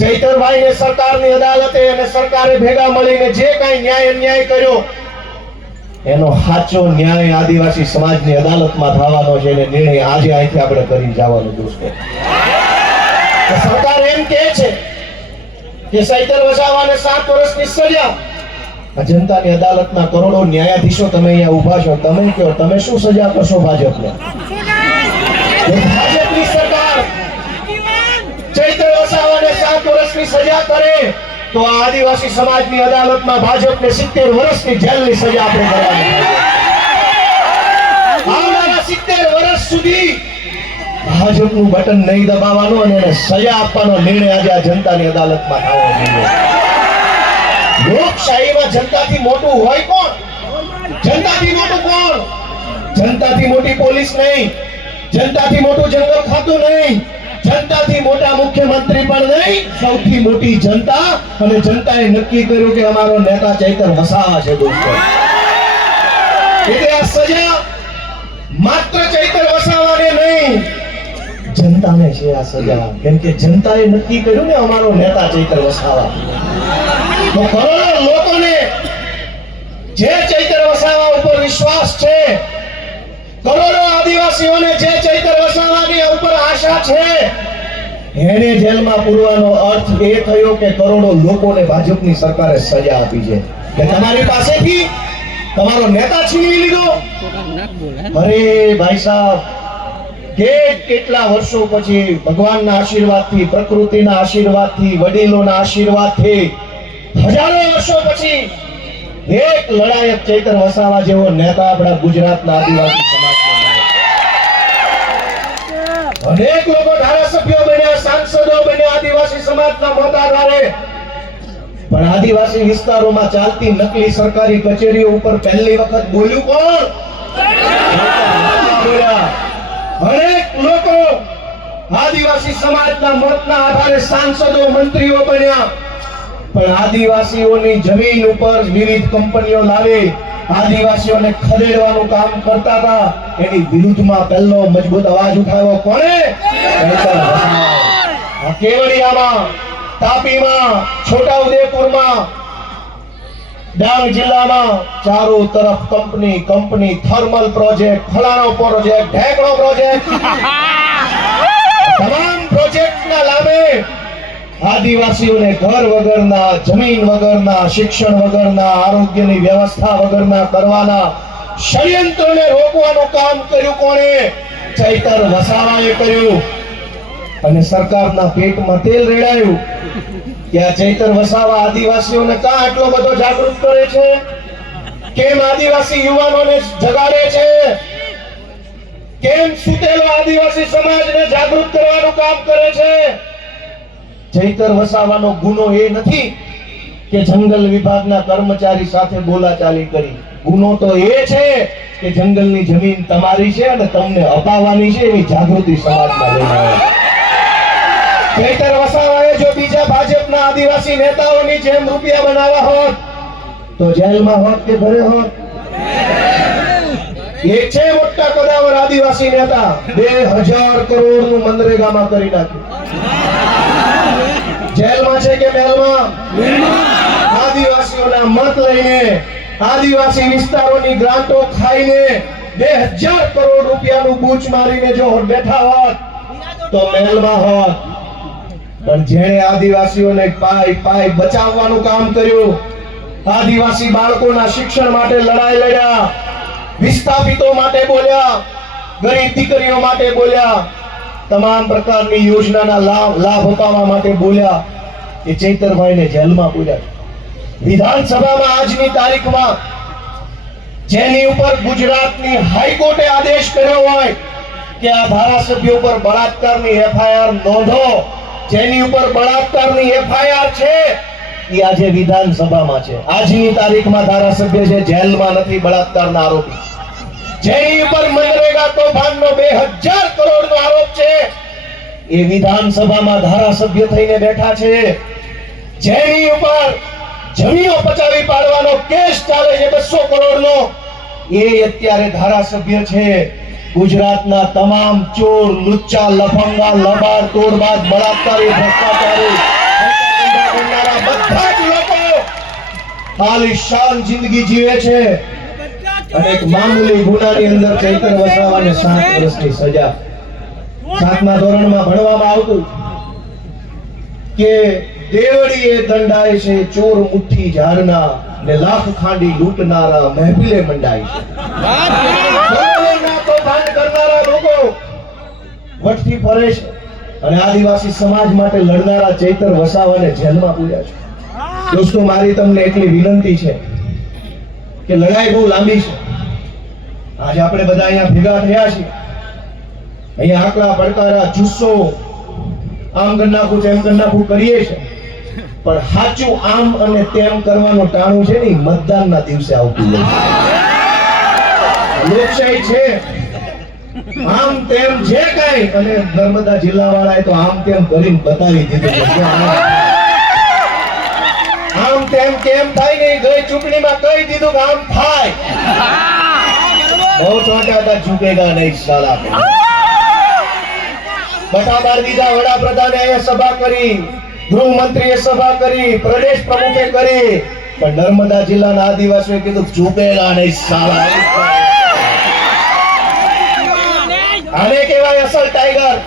ચૈતરભાઈ ને સરકારની અદાલતે અને સરકારે ભેગા મળીને જે કાંઈ ન્યાય અન્યાય કર્યો એનો સાચો ન્યાય આદિવાસી સમાજની અદાલતમાં થવાનો છે અને નિર્ણય આજે અહીંથી આપણે કરી જવાનું દોસ્તો. સરકાર એમ કહે છે કે ચૈતર વસાવાને 7 વર્ષની સજા. જનતાની અદાલતના કરોડો ન્યાયાધીશો તમે અહીંયા ઊભા છો, તમે કહો તમે શું સજા કરશો ભાજપને? ભાજપની સરકાર ચૈતર વસાવાને 7 વર્ષની સજા કરે તો આ આદિવાસી સમાજની અદાલતમાં ભાજપને 70 વર્ષની જેલની સજા આપણે કરવાની. આવનારા 70 વર્ષ સુધી ભાજપનું બટન નહીં દબાવવાનું અને એને સજા આપવાનો નિર્ણય આજે આ જનતાની અદાલતમાં થવો જોઈએ. લોકશાહીમાં જનતાથી મોટું હોય કોણ? જનતાથી મોટું કોણ? જનતાથી મોટી પોલીસ નહીં, જનતાથી મોટું જંગલ ખાતું નહીં, જનતાથી મોટા મુખ્યમંત્રી પણ નહીં, સૌથી મોટી જનતા. અને જનતાએ નક્કી કર્યું કે અમારો નેતા ચૈતર વસાવા છે દોસ્તો. એટલે આ સજા માત્ર ચૈતર વસાવાને નહીં, જનતાને છે આ સજા. કેમ કે જનતાએ નક્કી કર્યું ને અમારો નેતા ચૈતર વસાવા. તો કરોડો લોકોને જે ચૈતર વસાવા ઉપર વિશ્વાસ છે, કરોડો આદિવાસીઓને જે ચૈતર વસાવાની ઉપર આશા છે, એને જેલમાં પૂરવાનો અર્થ એ થયો કે કરોડો લોકોને ભાજપની સરકારે સજા આપી છે કે તમારી પાસેથી તમારો નેતા છીનવી લીધો. અરે ભાઈ સાહેબ, કેટલા વર્ષો પછી ભગવાનના આશીર્વાદથી, પ્રકૃતિના આશીર્વાદથી, વડીલોના આશીર્વાદથી હજારો વર્ષો પછી એક લડાયક ચૈતર વસાવા જેવો નેતા આપણા ગુજરાતના આદિવાસી સમાજમાં. અનેક લોકો ધારાસભ્યો બન્યા, સાંસદો બન્યા આદિવાસી સમાજના મત આધારે, પણ આદિવાસી વિસ્તારોમાં ચાલતી નકલી સરકારી કચેરીઓ ઉપર પહેલી વખત બોલ્યું કોણ? અનેક લોકો આદિવાસી સમાજના મતના આધારે સાંસદો, મંત્રીઓ બન્યા, પણ આદિવાસીઓની જમીન ઉપર વિવિધ કંપનીઓ લાવી આદિવાસીઓને ખદેડવાનું કામ કરતા હતા. એની વિરુદ્ધમાં પહેલો મજબૂત અવાજ ઉઠાવ્યો કોણે? કેવડિયામાં, તાપીમાં, છોટાઉદેપુરમાં, ડાંગ જિલ્લામાં ચારો તરફ કંપની, થર્મલ પ્રોજેક્ટ, ફલાણો પ્રોજેક્ટ, ઢેકણો પ્રોજેક્ટ, તમામ પ્રોજેક્ટના લાભે આદિવાસીઓને ઘર વગરના, જમીન વગરના, શિક્ષણ વગરના, આરોગ્યની વ્યવસ્થા વગરના કરવાના ષડયંત્રને રોકવાનું કામ કર્યું કોણે? ચૈતર વસાવાએ કર્યું. અને સરકારના પેટમાં તેલ રેડાયું કે આ ચૈતર વસાવા આદિવાસીઓને કાં આટલો બધો જાગૃત કરે છે? કેમ આદિવાસી યુવાનોને જગાડે છે? કેમ સુતેલો આદિવાસી સમાજને જાગૃત કરવાનું કામ કરે છે? ચૈતર વસાવાનો ગુનો એ નથી કે જંગલ વિભાગના કર્મચારી સાથે બોલાચાલી કરી. ગુનો તો એ છે કે જંગલની જમીન તમારી છે અને તમને અપાવવાની છે એવી જાગૃતિ સમાજમાં લઈને આવ્યા. ચૈતર વસાવાએ જો બીજા ભાજપના આદિવાસી નેતાઓની જેમ રૂપિયા બનાવ્યા હોત તો જેલમાં હોત કે ઘરે હોત? એક છે મોટા કદાવર આદિવાસી નેતા, 2000 કરોડનું મનરેગામાં કરી નાખ્યું. જેલમાં છે કે મહેલમાં? આદિવાસીઓના મત લઈને, આદિવાસી વિસ્તારોની ગ્રાન્ટો ખાઈને 2000 કરોડ રૂપિયાનું બૂચ મારીને જો બેઠા હોત તો મહેલમાં હોત. પણ જેણે આદિવાસીઓને પાય બચાવવાનું કામ કર્યું, આદિવાસી બાળકોના શિક્ષણ માટે લડાઈ લડ્યા, વિસ્થાપિતો માટે બોલ્યા, ગરીબ દીકરીઓ માટે બોલ્યા, તમામ પ્રકારની યોજનાના લાભ અપાવવા માટે બોલ્યા, એ ચૈતરભાઈને જેલમાં પૂર્યા. વિધાનસભામાં આજની તારીખમાં જેની ઉપર ગુજરાતની હાઈકોર્ટે આદેશ કર્યો હોય કે આ ધારાસભ્ય ઉપર બળાત્કારની એફઆઈઆર નોંધો, જેની ઉપર બળાત્કારની એફઆઈઆર છે એ આજે વિધાનસભામાં છે. આજની તારીખમાં ધારાસભ્ય છે, જેલમાં નથી બળાત્કારના આરોપી. જેની ઉપર મનરેગા કૌભાંડનો 2000 કરોડનો આરોપ છે એ વિધાનસભામાં ધારાસભ્ય થઈને બેઠા છે. જેની ઉપર જમીનો પચાવી પાડવાનો કેસ ચાલે છે 200 કરોડનો, એ અત્યારે ધારાસભ્ય છે. ગુજરાતના તમામ ચોર, લુચ્ચા, લફંગા, લબાડ, તોડબાજ, બળાત્કારી, ભ્રષ્ટાચારી આલિશાન જિંદગી જીવે છે અને એક મામૂલી ગુનાની અંદર ચૈતર વસાવાને 7 વર્ષની સજા. 7મા ધોરણમાં ભણવામાં આવતું કે દેવડીએ દંડાય છે ચોર મુઠ્ઠી ઝાડના ને લાખ ખાંડી લૂંટનારા મહેફિલે મંડાય છે. તોફાન કરનારા લોકો વટથી ફરે છે અને આદિવાસી સમાજ માટે લડનારા ચૈતર વસાવાને જેલમાં પૂર્યા છે. દોસ્તો, મારી તમને એટલી વિનંતી છે કે લડાઈ બહુ લાંબી છે. આજે આપણે બધા અહીંયા ભેગા થયા છીએ. અહીંયા આકડા પડકારા જુસ્સો આમ કરી નાખું તેમ કરી નાખું કરીએ છે, પણ સાચું આમ અને તેમ કરવાનું ટાણું છે ને મતદાનના દિવસે આવતું લોકશાહી છે. આમ તેમ જે કઈ અને નર્મદા જિલ્લા વાળાએ તો આમ તેમ કરીને બતાવી દીધું. આમ તેમ કેમ થાય નહીં, ગઈ ચૂંટણીમાં કહી દીધું કે આમ થાય. બહુ ચોટા હતા, ઝૂકેગા નહીં સાલા. બટાબાર દીધા વડાપ્રધાને અહીંયા સભા કરી, ગૃહમંત્રીએ સભા કરી, પ્રદેશ પ્રમુખે કરી, પણ નર્મદા જિલ્લાના આદિવાસીઓએ કીધું ઝૂકેગા નહીં સાલા. આને કહેવાય અસલ ટાઈગર.